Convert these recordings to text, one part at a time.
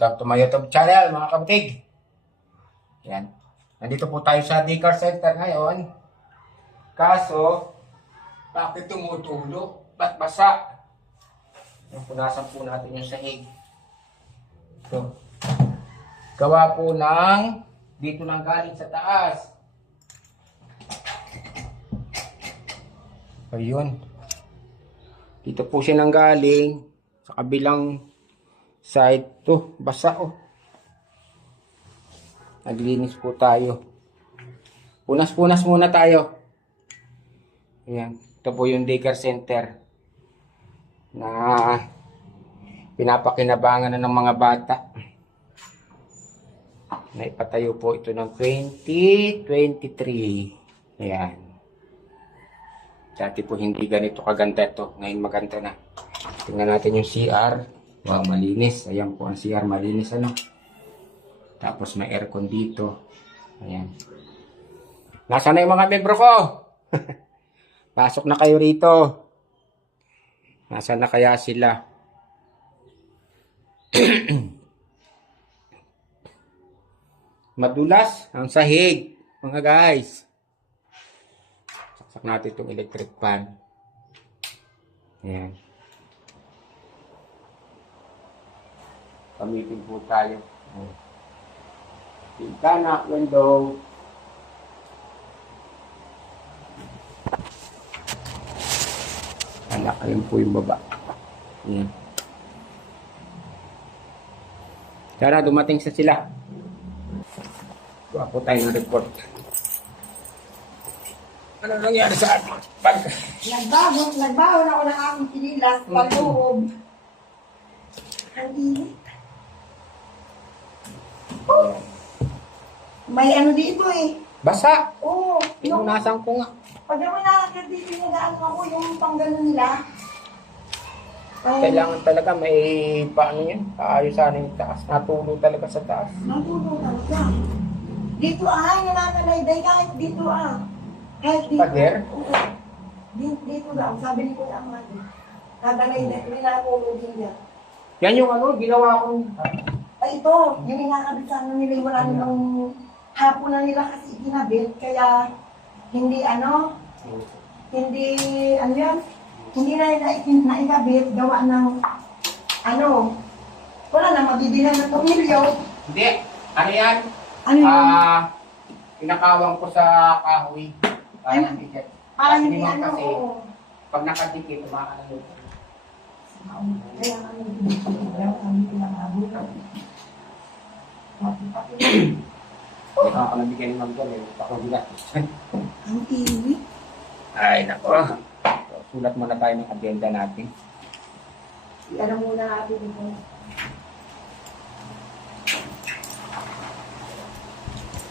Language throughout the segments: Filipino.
Welcome to my YouTube channel, mga kabutig. Yan. Nandito po tayo sa daycare center ngayon. Kaso, bakit tumutulo? Ba't basa? Yung punasan po natin yung sahig. Ito. Gawa po ng dito nang galing sa taas. Ayun. Dito po siya nang galing sa kabilang side. To, basa oh. Naglinis po tayo. Punas-punas muna tayo. Ayan. Ito po yung daycare center na pinapakinabangan na ng mga bata. Naipatayo po ito ng 2023. Ayan. Dati po hindi ganito kaganda ito. Ngayon maganda na. Tingnan natin yung CR. Wow, malinis. Ayan po ang CR. Malinis ano. Tapos may aircon dito. Ayan. Nasaan na yung mga membro ko? Pasok na kayo rito. Nasaan na kaya sila? Madulas ang sahig, mga guys. Saksak natin itong electric fan. Ayan. Pamitin po tayo. Pintana, window. Anak, ayun po yung baba. Ayan. Tara, dumating sa sila. Kuha po tayo ng report. Ano nangyari sa ating pag... Nagbawon ako ng aking kinilas, paloob. Ang init. Oh, may ano dito eh. Basa! Oo. Pinunasan ko nga. Pag naman nakakit dito yung daan ako, yung panggano nila. Kailangan talaga may paano yun, paayusan yung taas. Natulo talaga sa taas. Natulog talaga. Dito nananayday kahit dito Kahit dito. Pader? Oo. Dito daw, sabi ni Kuya Amad. Nananayday, may natulog din niya. Yan yung ano, ginawa ko. Ay ito, yung inakabit nila, wala namang hapon na nila kasi ginabit, kaya hindi yan, hindi na naikabit, gawa ng, wala na, mabibilan ng tumilyo. Hindi, ano yan? Ano yun? Pinakawang ko sa kahoy. Para nakikit. Parang hindi Kasi, oo. pag nakadikit, tumakalalo. Kaya kami pinangabot. Hindi ka nabigyan ng mga gano'n. Pakulat. Ang tiwi. Ay, nako. Sulat muna tayo ng agenda natin. Alam muna natin ito.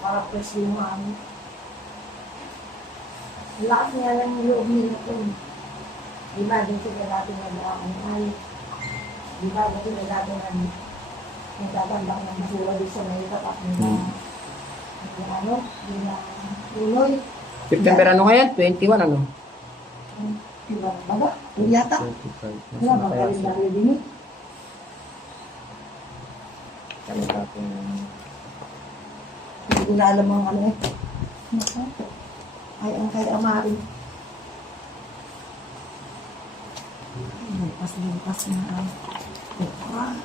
Para press yung amin. Lakas nga lang yung loob nila ito. Diba, din sila natin nag-aamay. Diba, din sila natin nagtatambak ng basura doon sa may tapat nila. Tuloy. September ano ngayon? 21 ano? Diba, baba? Yata. Wala bang kalendaryo din eh? Kami natin. Hindi ko na alam ang ano eh. Ay, ang kay Amari. Lipas na ang pekwa.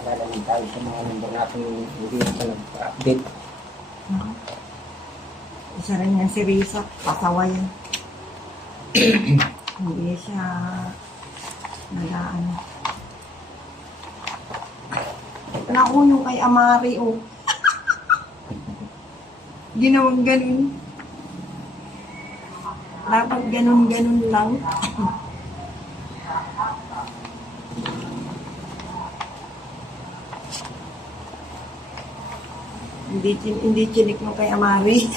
Alala lang tayo sa mga member natin hindi na pa nag-update. Isa rin yan si Risa. Pasawa yan. Hindi siya nag-ano. Naku, yung kay Amari, oh. Ginawang ganun. Dapat ganun-ganun lang. Hindi chinik mo kay Amari.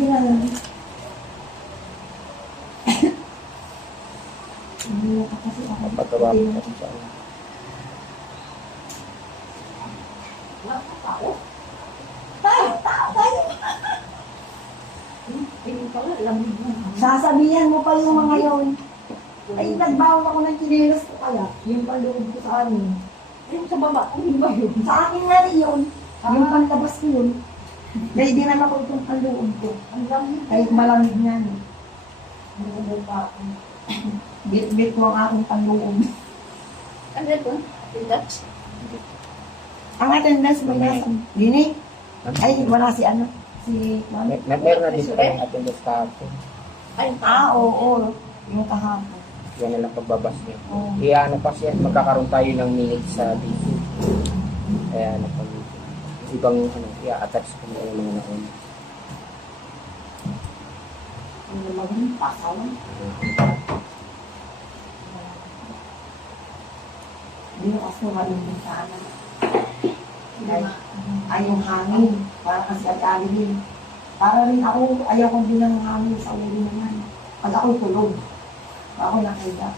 Ginawang. kasi ako. Papagawa ko na sa ano. Tao? Tayo! Tingin pala, lamig mo. Sasabihan mo pa yung mga yun. Ay, nagbawal ako ng chinelas ko kaya. Yung panloob ko sa amin. Yung sa baba, ano ba yun? Sa akin nga rin yun. Yung panlabas ko yun. Dahil di naman ako itong panloob ko. Ang lamig. Kahit malamig nga. Ano pa ako. Bit-bit ko ang aking panloob. Ano ito? Attendance? Ang attendance ba nasa? Dini? Ay, wala si ano? Si Mami? Meron na din tayong attendance kahapon. Ay, oo. Yung kahapon. Yan na lang pagbabas niya. Oo. Ano pa siya, magkakaroon tayo ng minutes sa DC. Kaya ibang i-attach ko na yung mga naon. Ang maging pasawan. Binukas mo maling bintana. Ay, yung hangin. Para kasi ag-alin. Para rin ako, ayaw kong din ng hangin sa ulo naman. Pag ako'y tulog, ako nakita.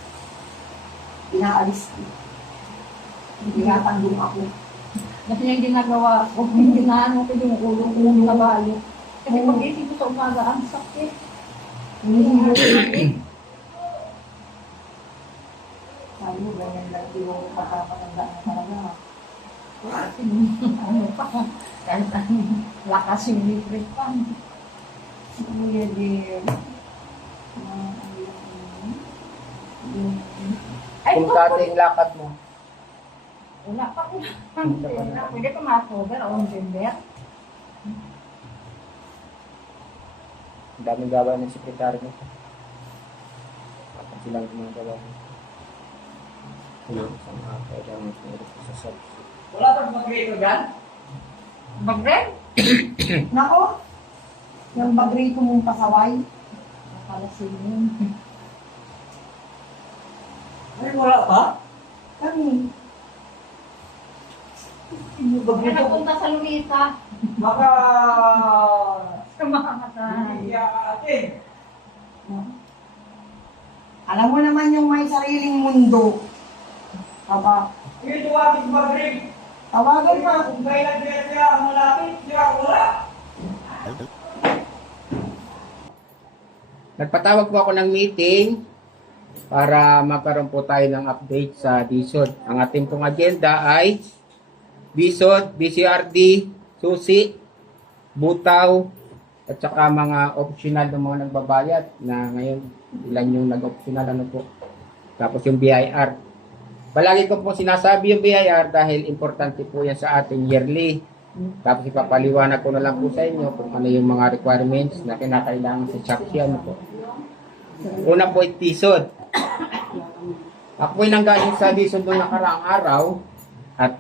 Pinaalis ko. Pinatandong ako. Kasi yung ginagawa ko, hindi na ano ko yung ulo na balo. Kasi Oo. pag-isip ko sa umaga, ang sakit. Hindi. Sabi mo, ganyan lang yung makapatanda na talaga. Kasi ano pa, kahit anong lakas yung libre pa. Kuya dear. Ay, Kung dating lakad mo, wala pa ko. Pwede pa ma-cover o November. ang daming gawa ng sekretary mo. Kapag silang gumagawa mo. Ayun, isang kailangan meron ko sa subs. Wala pang mag-rito dyan? Bagren? Nako, yung bagrito mong pasaway. Nakala sinin. Ay, wala pa? Kami, Yung Kaya bagrito. napunta sa Lunita. Baka... Sa mga katahan. Hindi ka atin. alam mo naman yung may sariling mundo. Papa, Yung tuwagin mag-rig. tawagan mo. Kung kailan sila ang malapit, sila wala. Nagpatawag po ako ng meeting para magkaroon po tayo ng update sa DSOD. Ang ating pong agenda ay DSOD, BCRD, Susi, Butaw, at saka mga optional ng mga nagbabayad na ngayon ilan yung nag-optional ano po. Tapos yung BIR. Palagi ko po sinasabi yung BIR dahil importante po yan sa ating yearly. Tapos ipapaliwanag ko na lang po sa inyo kung ano yung mga requirements na kinakailangan sa SHOPSI ano po. Una po ay TSOD. Ako po nanggaling sa DSOD noong nakaraang araw at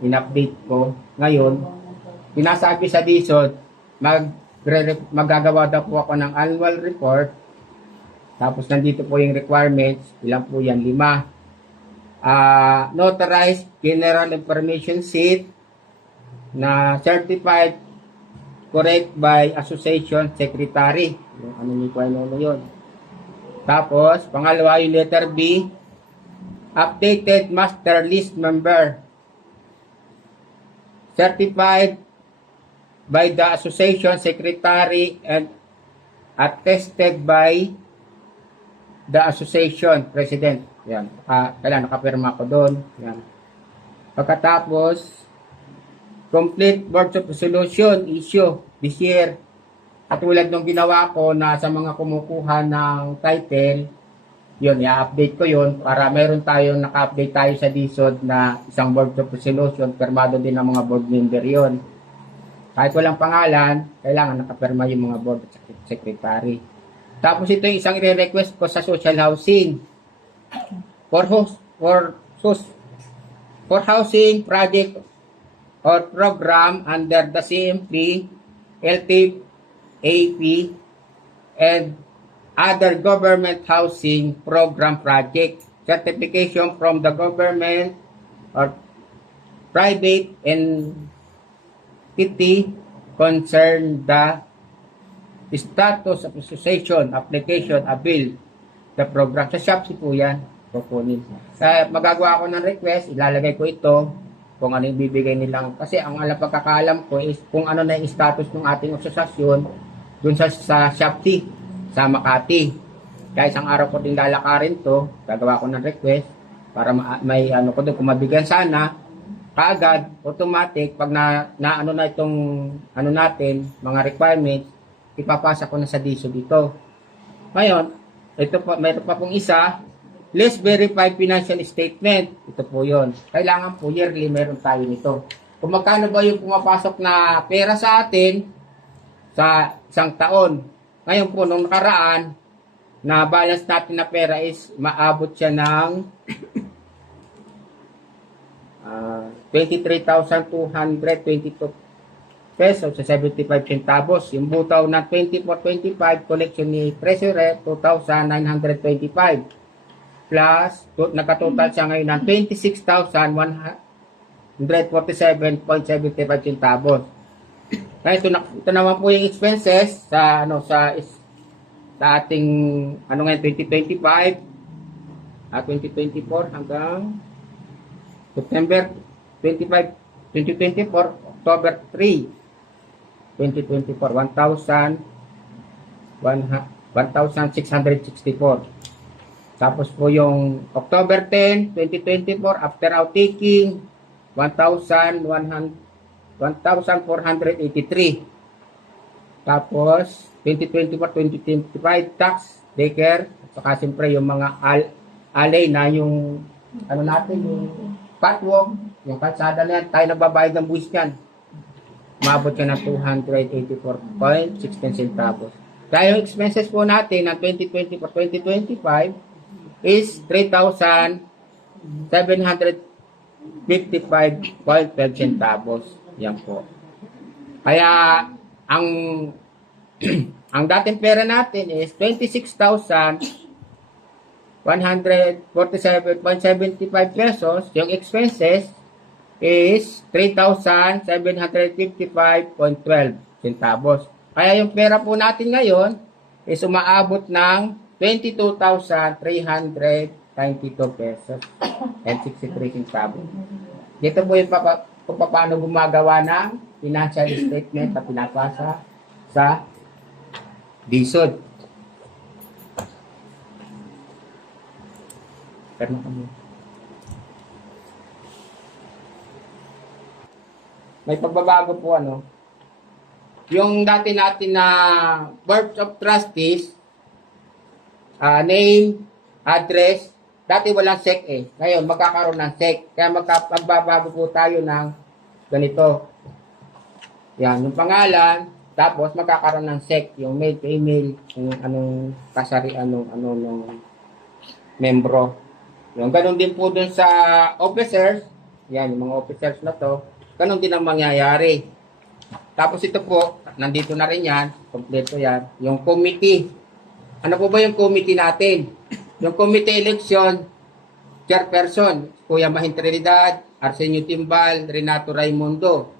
in-update ko ngayon. Pinasabi sa DSOD, magagawa daw po ako ng annual report. Tapos nandito po yung requirements. Ilan po yan? 5. Notarized General Information Sheet na certified correct by Association Secretary. Yung ano ni Kuya yun. Tapos, pangalawa yung letter B, updated master list member. Certified by the Association Secretary and attested by the Association President. Yan. Kailangan nakapirma ko doon. Yan. Pagkatapos, complete board of resolution issue this year. Katulad nung ginawa ko na sa mga kumukuha ng title, yun, i-update ko yun para meron tayong naka-update tayo sa DSOD na isang board of resolution, permado din ng mga board member yun. Kahit walang pangalan, kailangan nakapirma yung mga board secretary. Tapos ito yung isang i-request ko sa social housing. For housing project or program under the CMP, LTAP, and other government housing program project, certification from the government or private entity concerned the status of association, application, avail, the program. Sa SHOPSI po yan. kukunin. Kaya magagawa ko ng request, ilalagay ko ito kung ano yung bibigay nilang. Kasi ang alam pagkakaalam ko is kung ano na yung status ng ating asosasyon dun sa Shopee, sa Makati. Kaya isang araw ko din lalakarin to, gagawa ko ng request para may ano ko doon, kung mabigyan sana, kaagad, automatic, pag na ano na itong ano natin, mga requirements, ipapasa ko na sa DSO dito. Ngayon, ito po, mayroon pa pong isa, list verified financial statement. Ito po yon. Kailangan po yearly meron tayo nito. Kung magkano ba yung pumapasok na pera sa atin sa isang taon. Ngayon po, nung nakaraan, na balance natin na pera is maabot siya ng 23,222 pesos sa 75 centavos. Yung butaw na 24-25 collection ni Treasurer 2,925 plus nagkatotal siya ngayon ng 26,147.75 centavos. Kaya ito naman po yung expenses sa ating ngayon 2025 at 2024 hanggang September 25, 2024, October 3, 2024, 1,664. Tapos po yung October 10, 2024, after outtaking, 1,483. Tapos, 2024, 2025, tax, daycare, at saka siyempre yung mga alay na yung ano natin, yung catwalk, yung kalsada na yan, tayo nagbabayad ng buwis yan. Umabot ka ng 284.16 centavos. Kaya yung expenses po natin ng 2024-2025 is 3,755.12 centavos. Yan po. Kaya ang ang dating pera natin is 26,147.75 pesos. Yung expenses is 3,755.12 centavos. Kaya yung pera po natin ngayon is umaabot ng 22,392 pesos and 63 centavos. Dito po yung kung paano gumagawa ng financial statement na pinapasa sa DSOD. Pero may pagbabago po yung dati natin na board of trustees, name, address, dati walang SEC Ngayon magkakaroon ng SEC. Kaya magbabago po tayo ng ganito. Yan, yung pangalan, tapos magkakaroon ng SEC, yung male, female, yung anong kasari, anong membro. Yung ganun din po dun sa officers, yan, yung mga officers na to, ganun din ang mangyayari. Tapos ito po, nandito na rin yan, kompleto yan, yung committee. Ano po ba yung committee natin? Yung committee election, chairperson, Kuya Mahin Trinidad, Arsenio Timbal, Renato Raimundo.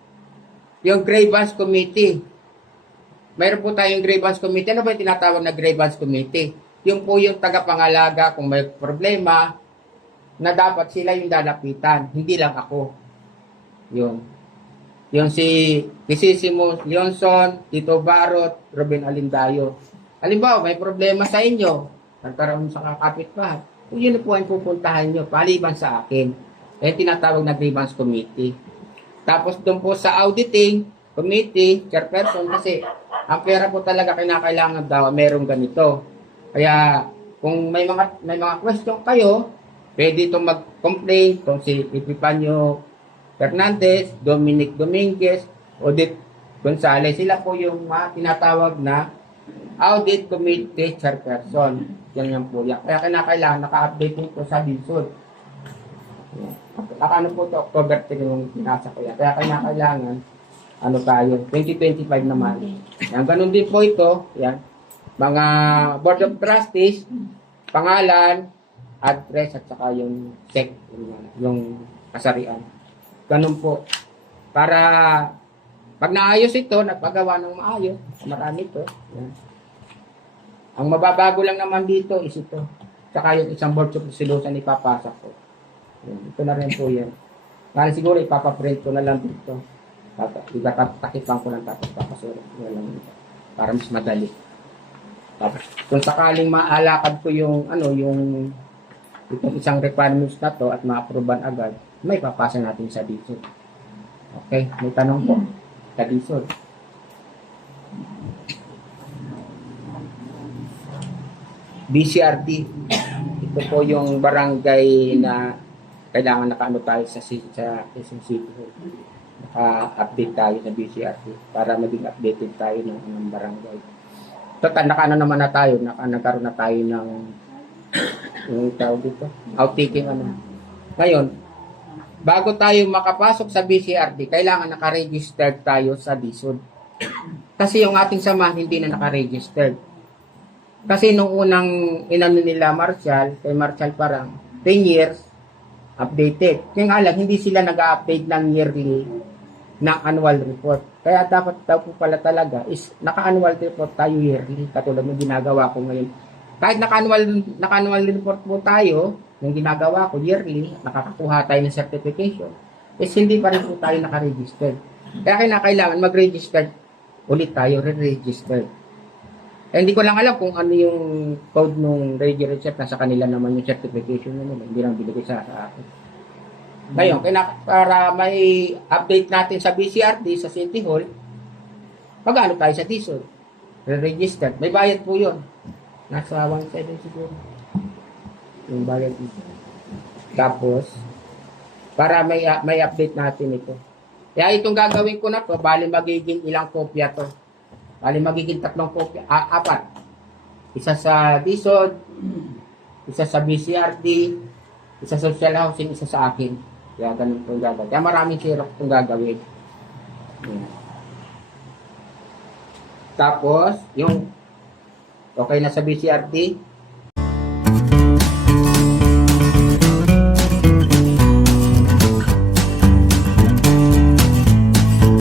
Yung grievance committee. Mayroon po tayong grievance committee. Ano ba yung tinatawag na grievance committee? Yung po yung tagapangalaga kung may problema na dapat sila yung lalapitan. Hindi lang ako. Yun. Yung si Sisimo Leonson, Tito Barot, Ruben Alindayo. Halimbawa, may problema sa inyo. Nagkaroon sa kakapitbahay. Yun po ang pupuntahan nyo, paliban sa akin. Eh, tinatawag na grievance committee. Tapos doon po sa auditing committee, chairperson, kasi ang pera po talaga kinakailangan daw, merong ganito. Kaya, kung may mga question kayo, pwede itong mag-complain kung si Epifanio Fernandez, Dominic Dominguez, Odette Gonzalez. Sila po yung tinatawag na audit committee chairperson. Yan po yan. Kaya kinakailangan naka-update po sa DSOD. Ano po ito, October 3 yung pinasa ko yan. Kaya kinakailangan, tayo, 2025 naman. Yan, ganun din po ito. Yan. Mga board of trustees, pangalan, address, at saka yung check, yung kasarian. Ganun po. Para pag naayos ito, nagpagawa ng maayos, marami ito. Yan. Ang mababago lang naman dito is ito. Tsaka yung isang board of resolution ipapasa ko. Yan, ito na rin po yan. Kaya siguro ipapaprint ko na lang dito. Takipan ko lang tapos papasulat ko na lang dito. Para mas madali. Tapos, kung sakaling maalakad ko yung itong isang requirements na to at ma-approvean agad, may papasa natin sa dito. Okay, may tanong po. Sa dito. BCRT. Ito po yung barangay na kailangan nakaano tayo sa Quezon City Hall. Naka-update tayo sa BCRT para maging updated tayo ng barangay. Total, nakaano naman na tayo, nagkaroon na tayo ng yung tawag dito, outtaking Ngayon, bago tayo makapasok sa BCRT, kailangan naka-registered tayo sa DSUD. Kasi yung ating samahan hindi na naka-registered. Kasi nung unang inano nila kay Marshall parang 10 years updated. Kaya nga lang, hindi sila nag-update ng yearly ng annual report. Kaya dapat daw po pala talaga is naka-annual report tayo yearly, katulad ng ginagawa ko ngayon. Kahit naka-annual report po tayo, yung ginagawa ko yearly, nakakakuha tayo ng certification, is hindi pa rin po tayo naka-register. Kaya kailangan mag-register ulit tayo, re-register. Hindi ko lang alam kung ano yung code nung register, nasa kanila naman yung certification nila, hindi lang binigay sa akin. Ngayon, para may update natin sa BCRT, sa City Hall, pag-ano tayo sa DSUD, re-register. May bayad po yun. Nasa 1.7 siguro. Yung bayad dito. Tapos, para may update natin ito. Kaya itong gagawin ko na to, bali magiging ilang kopya to. Bali magiging 3 kopya, 4. Isa sa DSUD, isa sa BCRT, isa sa social housing, isa sa akin. Kaya ganun itong gagawin. Kaya maraming xerox itong gagawin. Yan. Tapos, yung okay na sa BCRT,